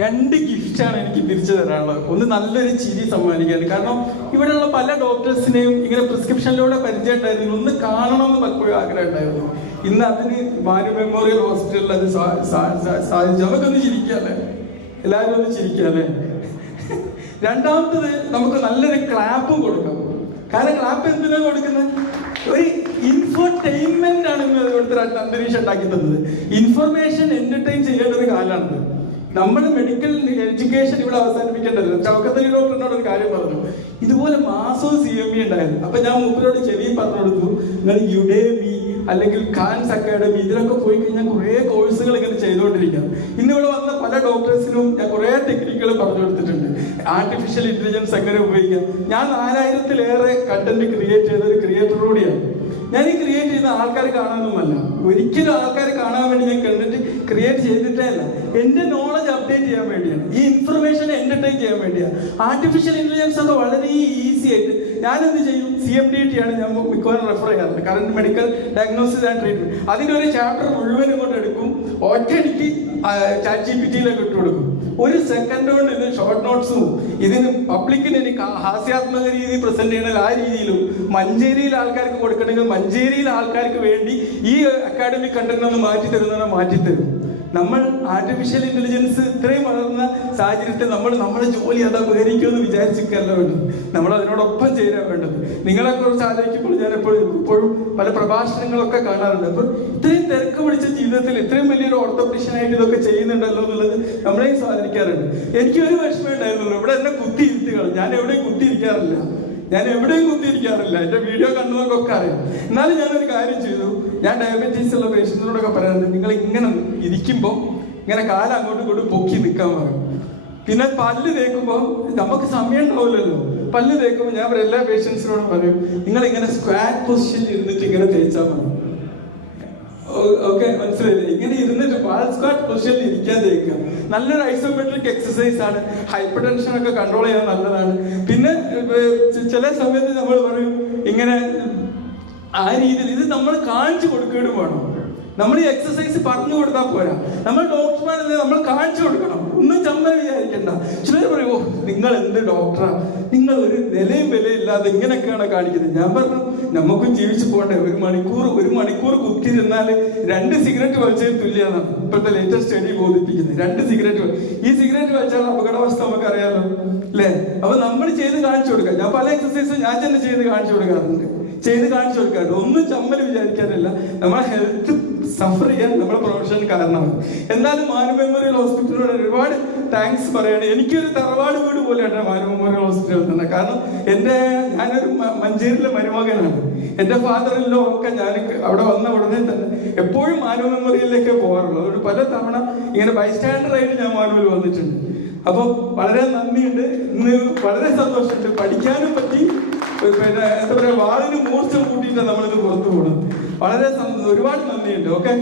രണ്ട് ഗിഫ്റ്റാണ് എനിക്ക് തിരിച്ചു തരാനുള്ളത്. ഒന്ന് നല്ലൊരു ചിരി സമ്മാനിക്കാൻ. കാരണം ഇവിടെയുള്ള പല ഡോക്ടേഴ്സിനെയും ഇങ്ങനെ പ്രിസ്ക്രിപ്ഷനിലൂടെ പരിചയമുണ്ടായിരുന്നു, ഒന്ന് കാണണമെന്ന് പലപ്പോഴും ആഗ്രഹം ഉണ്ടായിരുന്നു. ഇന്ന് അതിന് മാനു മെമ്മോറിയൽ ഹോസ്പിറ്റലിൽ അത് സാധിച്ചു. നമുക്കൊന്ന് ചിരിക്കാല്ലേ, എല്ലാവരും ഒന്ന് ചിരിക്കാല്ലേ. രണ്ടാമത്തത്, നമുക്ക് നല്ലൊരു ക്ലാപ്പും കൊടുക്കാം. കാരണം ക്ലാപ്പ് എന്തിനാണ് കൊടുക്കുന്നത്? ഒരു ഇൻഫർടൈൻമെന്റ് ആണ് ഇന്ന് ഇവിടുത്തെ അന്തരീക്ഷം ഉണ്ടാക്കി തന്നത്. ഇൻഫർമേഷൻ എന്റർടൈൻ ചെയ്യേണ്ട ഒരു കാലമാണ്. നമ്മൾ മെഡിക്കൽ എഡ്യൂക്കേഷൻ ഇവിടെ അവസാനിപ്പിക്കേണ്ടത്. ചൗക്കത്തലി ഡോക്ടറിനോട് ഒരു കാര്യം പറഞ്ഞു, ഇതുപോലെ മാസവും CME ഉണ്ടായിരുന്നു. അപ്പൊ ഞാൻ മൂപ്പരോട് ചെവി പറഞ്ഞു കൊടുത്തു, നിങ്ങൾ യുഡേമി അല്ലെങ്കിൽ ഖാൻസ് അക്കാഡമി ഇതിലൊക്കെ പോയി കഴിഞ്ഞാൽ കുറേ കോഴ്സുകൾ ഇങ്ങനെ ചെയ്തുകൊണ്ടിരിക്കാം. ഇന്നിവിടെ വന്ന പല ഡോക്ടേഴ്സിനും ഞാൻ കുറേ ടെക്നിക്കുകൾ പറഞ്ഞു കൊടുത്തിട്ടുണ്ട്. ആർട്ടിഫിഷ്യൽ ഇന്റലിജൻസ് എങ്ങനെ ഉപയോഗിക്കാം. ഞാൻ 4000-ലേറെ കണ്ടന്റ് ക്രിയേറ്റ് ചെയ്ത ഒരു ക്രിയേറ്റർ കൂടിയാണ്. ഞാൻ ഈ ക്രിയേറ്റ് ചെയ്യുന്ന ആൾക്കാർ കാണാനൊന്നുമല്ല, ഒരിക്കലും ആൾക്കാർ കാണാൻ വേണ്ടി ഞാൻ കണ്ടിട്ട് ക്രിയേറ്റ് ചെയ്തിട്ടേ അല്ല. എന്റെ നോളജ് അപ്ഡേറ്റ് ചെയ്യാൻ വേണ്ടിയാണ്, ഈ ഇൻഫർമേഷൻ എന്റർടൈൻ ചെയ്യാൻ വേണ്ടിയാണ്. ആർട്ടിഫിഷ്യൽ ഇന്റലിജൻസ് ഒക്കെ വളരെ ഈസി ആയിട്ട് ഞാനെന്ത് ചെയ്യും, CMDT ആണ് ഞാൻ മിക്കവാറും റെഫർ ചെയ്യാറുണ്ട്, current medical diagnosis and treatment. അതിന്റെ ഒരു ചാപ്റ്റർ മുഴുവനും കൊണ്ട് എടുക്കും, ഒറ്റയടിക്ക് ChatGPT-യിലേക്ക് ഇട്ട് കൊടുക്കും. ഒരു സെക്കൻഡ് കൊണ്ട് ഇത് ഷോർട്ട് നോട്ട്സും ഇതിന് പബ്ലിക്കിന് എനിക്ക് ഹാസ്യാത്മക രീതി പ്രസന്റ് ചെയ്യണമെങ്കിൽ ആ രീതിയിലും, മഞ്ചേരിയിൽ ആൾക്കാർക്ക് കൊടുക്കണമെങ്കിൽ മഞ്ചേരിയിലെ ആൾക്കാർക്ക് വേണ്ടി ഈ അക്കാഡമിക് കണ്ടന്റ് ഒന്ന് മാറ്റി തരുന്നതാണ് മാറ്റിത്തരും. നമ്മൾ ആർട്ടിഫിഷ്യൽ ഇന്റലിജൻസ് ഇത്രയും വളർന്ന സാഹചര്യത്തിൽ നമ്മുടെ ജോലി അത് ഉപകരിക്കുമെന്ന് വിചാരിച്ചിരിക്കല്ല വേണ്ടത്, നമ്മൾ അതിനോടൊപ്പം ചേരാൻ വേണ്ടത്. നിങ്ങളെ കുറിച്ച് ആലോചിക്കുമ്പോൾ ഞാൻ ഇപ്പോഴും പല പ്രഭാഷണങ്ങളൊക്കെ കാണാറുണ്ട്. അപ്പോൾ ഇത്രയും തിരക്ക് പിടിച്ച ജീവിതത്തിൽ ഇത്രയും വലിയൊരു ഓർത്തോപീഷ്യനായിട്ട് ഇതൊക്കെ ചെയ്യുന്നുണ്ടല്ലോ എന്നുള്ളത് നമ്മളെയും സ്വാധീനിക്കാറുണ്ട്. എനിക്കൊരു വിഷമം ഉണ്ടായിരുന്നുള്ളൂ, ഇവിടെ എന്നെ കുത്തിയിരുത്തുകൾ. ഞാൻ എവിടെയും കുത്തിയിരിക്കാറില്ല, എന്റെ വീഡിയോ കണ്ടവർക്കൊക്കെ അറിയാം. എന്നാലും ഞാനൊരു കാര്യം ചെയ്തു, ഞാൻ ഡയബറ്റീസ് ഉള്ള പേഷ്യൻസിനോടൊക്കെ പറയാറുണ്ട്, നിങ്ങൾ ഇങ്ങനെ ഇരിക്കുമ്പോൾ ഇങ്ങനെ കാലം അങ്ങോട്ടും ഇങ്ങോട്ടും പൊക്കി നിൽക്കാൻ പറയും. പിന്നെ പല്ല് തേക്കുമ്പോൾ നമുക്ക് സമയം ഉണ്ടാവില്ലല്ലോ, പല്ല് തേക്കുമ്പോൾ ഞാൻ എല്ലാ പേഷ്യൻസിനോടും പറയും, നിങ്ങൾ ഇങ്ങനെ സ്ക്വാറ്റ് പൊസിഷനിൽ ഇരുന്നിട്ട് ഇങ്ങനെ തേച്ചാൽ മതി. ഓക്കെ, മനസ്സിലായില്ലേ? ഇങ്ങനെ ഇരുന്നിട്ട് വാൾ സ്ക്വാറ്റ് പൊസിഷനിൽ ഇരിക്കാൻ തേക്കുക നല്ലൊരു ഐസോമെട്രിക് എക്സസൈസ് ആണ്. ഹൈപ്പർ ടെൻഷൻ ഒക്കെ കൺട്രോൾ ചെയ്യാൻ നല്ലതാണ്. പിന്നെ ചില സമയത്ത് നമ്മൾ പറയും ഇങ്ങനെ ആ രീതിയിൽ ഇത് നമ്മൾ കാണിച്ചു കൊടുക്കുകയും വേണം. നമ്മൾ ഈ എക്സസൈസ് പറഞ്ഞു കൊടുത്താൽ പോരാ, നമ്മൾ ഡോക്ടർമാരല്ലേ, നമ്മൾ കാണിച്ചു കൊടുക്കണം. ഒന്നും ചമ്മ വിചാരിക്കണ്ട. ചിലർ പറയുമോ, നിങ്ങൾ എന്ത് ഡോക്ടറാ, നിങ്ങൾ ഒരു നിലയും വിലയില്ലാതെ ഇങ്ങനെയൊക്കെയാണ് കാണിക്കുന്നത്. ഞാൻ പറഞ്ഞു, നമുക്കും ജീവിച്ചു പോകണ്ടേ. ഒരു മണിക്കൂർ കുത്തിരുന്നാൽ 2 സിഗരറ്റ് വലിച്ചതിന് തുല്യമാണ് ഇപ്പോഴത്തെ ലേറ്റസ്റ്റ് സ്റ്റഡി ബോധിപ്പിക്കുന്നത്. 2 സിഗരറ്റ്, ഈ സിഗരറ്റ് വലിച്ചാൽ അപകടാവസ്ഥ നമുക്ക് അറിയാലോ അല്ലേ? അപ്പൊ നമ്മൾ ചെയ്ത് കാണിച്ചു കൊടുക്കാം. ഞാൻ പല എക്സസൈസും ഞാൻ തന്നെ ചെയ്ത് കാണിച്ചു കൊടുക്കാറുണ്ട്. ഒന്നും ചമ്മൽ വിചാരിക്കാനില്ല. നമ്മളെ ഹെൽത്ത് സഫർ ചെയ്യാൻ നമ്മുടെ പ്രൊഫഷൻ കാരണമാണ്. എന്നാലും മാനു മെമ്മോറിയൽ ഹോസ്പിറ്റലിനോട് ഒരുപാട് താങ്ക്സ് പറയാണ്. എനിക്കൊരു തറവാട് വീട് പോലെയാണ് മാനു മെമ്മോറിയൽ ഹോസ്പിറ്റൽ തന്നെ. കാരണം ഞാനൊരു മഞ്ചേരിയിലെ മരുമകനാണ്. എന്റെ ഫാദറിലോ ഒക്കെ ഞാൻ അവിടെ വന്ന ഉടനെ തന്നെ എപ്പോഴും മാനു മെമ്മോറിയലിലേക്ക് പോകാറുള്ളൂ. അതുകൊണ്ട് പല തവണ ഇങ്ങനെ ബൈസ്റ്റാൻഡറായിട്ട് ഞാൻ മാനുവിൽ വന്നിട്ടുണ്ട്. അപ്പൊ വളരെ നന്ദിയുണ്ട്. ഇന്ന് വളരെ സന്തോഷമുണ്ട്. പഠിക്കാനും പറ്റി. പിന്നെ എന്താ പറയാ, വാളിന് മൂർച്ച കൂട്ടിയിട്ടാണ് നമ്മളിത് പുറത്തു പോകണം. വളരെ ഒരുപാട് നന്ദിയുണ്ട്. ഓക്കെ.